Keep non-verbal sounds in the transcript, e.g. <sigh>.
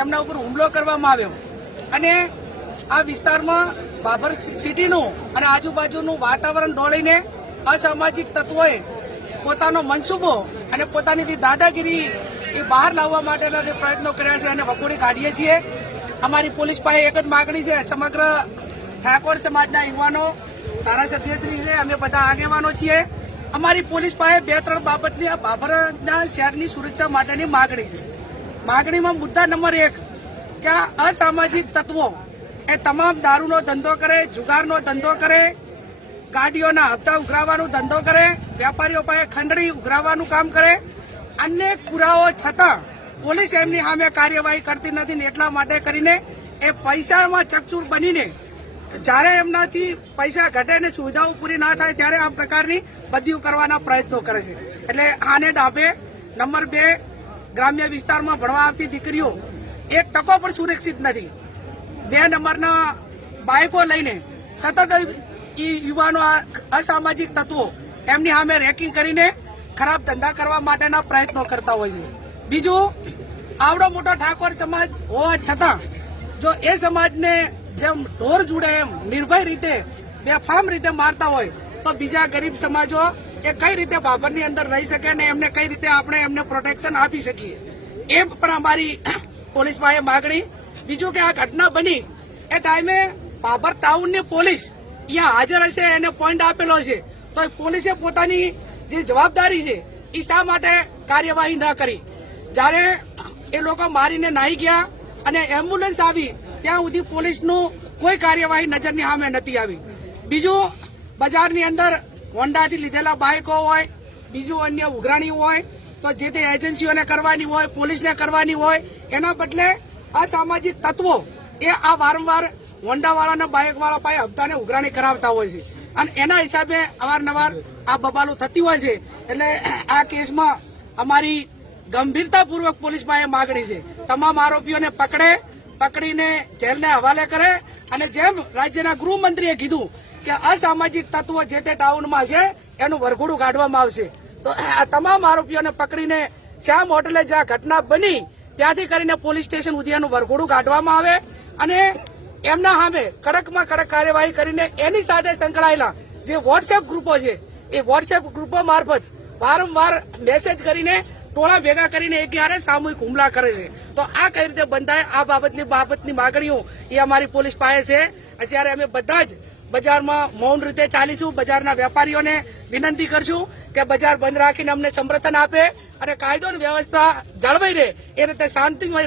એમના ઉપર હુમલો કરવામાં આવ્યો. અને આ વિસ્તારમાં બાબર સિટીનું અને આજુબાજુનું વાતાવરણ ડોળીને અસામાજિક તત્વોએ પોતાનો મનસૂબો અને પોતાની દાદાગીરી એ બહાર લાવવા માટેના જે પ્રયત્નો કર્યા છે અને વખોડી કાઢીએ છીએ. અમારી પોલીસ પાસે એક જ માગણી છે. સમગ્ર ઠાકોર સમાજના યુવાનો ધારાસભ્યશ્રીને અમે બધા આગેવાનો છીએ. અમારી પોલીસ પાસે બે ત્રણ બાબતની આ બાબરના શહેરની સુરક્ષા માટેની માગણી છે. માગણીમાં મુદ્દા નંબર એક, કે આ અસામાજિક તત્વો એ તમામ દારૂનો ધંધો કરે, જુગારનો ધંધો કરે, ગાડીઓના હપ્તા ઉઘરાવવાનો ધંધો કરે, વેપારીઓ પાસે ખંડણી ઉઘરાવવાનું કામ કરે. અનેક પુરાવો છતાં પોલીસ એમની સામે કાર્યવાહી કરતી નથી ને એટલા માટે કરીને એ પૈસામાં ચકચૂર બનીને જ્યારે એમનાથી પૈસા ઘટે ને સુવિધાઓ પૂરી ના થાય ત્યારે આ પ્રકારની બદલીઓ કરવાના પ્રયત્નો કરે છે. એટલે આને ડાબે, નંબર બે ગ્રામ્ય વિસ્તારમાં ભણવા આવતી દીકરીઓ એક ટકો પણ સુરક્ષિત નથી. બે નંબરના બાઇકો લઈને સતત યુવાનો અસામાજિક તત્વો એમની સામે રેકિંગ કરીને ખરાબ ધંધા કરવા માટેના પ્રયત્નો કરતા હોય છે. બીજું, આવડો મોટો ઠાકોર સમાજ હોવા છતાં જો એ સમાજને જેમ ઢોર જુડે એમ નિર્ભય રીતે બેફામ રીતે મારતા હોય તો બીજા ગરીબ સમાજો એ કઈ રીતે બાબરની અંદર રહી શકે ને એમને કઈ રીતે આપણે એમને પ્રોટેક્શન આપી શકીએ. એ પણ અમારી <clears throat> પોલીસ પાસે માગણી. બીજું કે આ ઘટના બની એ ટાઈમે બાબર ટાઉનની પોલીસ અહીંયા હાજર હશે એને પોઈન્ટ આપેલો છે. તો એ પોલીસે પોતાની જે જવાબદારી છે એ શા માટે કાર્યવાહી ન કરી? જ્યારે એ લોકો મારીને નાહી ગયા અને એમ્બ્યુલન્સ આવી, ત્યાં સુધી પોલીસનું કોઈ કાર્યવાહી નજરની સામે નથી આવી. બીજું, બજારની અંદર હોન્ડાથી લીધેલા બાઇકો હોય, બીજું અન્ય ઉઘરાણી હોય, તો જે તે એજન્સીઓને કરવાની હોય, પોલીસને કરવાની હોય, એના બદલે અસામાજિક તત્વો એ આ વારંવાર હોન્ડાવાળાના બાઇકવાળા પાસે હપ્તાને ઉઘરાણી કરાવતા હોય છે. અને એના હિસાબે અવારનવાર આ બબાલું થતી હોય છે. એટલે આ કેસમાં અમારી ગંભીરતાપૂર્વક પોલીસ પાસે માગણી છે. તમામ આરોપીઓને પકડે પકડીને જેલને હવાલે કરે અને જેમ રાજ્યના ગૃહમંત્રીએ કીધું કે અસામાજિક તત્વો જે તે ટાઉનમાં છે, એનું વરઘોડું કાઢવામાં આવશે. તો આ તમામ આરોપીઓને પકડીને શ્યામ હોટલે જ્યાં ઘટના બની, ત્યાંથી કરીને પોલીસ સ્ટેશન સુધી એનું વરઘોડું કાઢવામાં આવે અને એમના સામે કડકમાં કડક કાર્યવાહી કરીને એની સાથે સંકળાયેલા જે વોટ્સએપ ગ્રુપો છે, એ વોટ્સએપ ગ્રુપો મારફત વારંવાર મેસેજ કરીને ટોળા ભેગા કરીને એક ક્યારે સામૂહિક હુમલા કરે છે. તો આ કઈ રીતે બંધાય? આ બાબતની બાબતની માગણીઓ એ અમારી પોલીસ પાસે છે. અત્યારે અમે બધા જ બજારમાં મૌન રીતે ચાલીશું. બજારના વેપારીઓને વિનંતી કરશું કે બજાર બંધ રાખીને અમને સમર્થન આપે અને કાયદો વ્યવસ્થા જળવાઈ રહે. એ રીતે શાંતિમય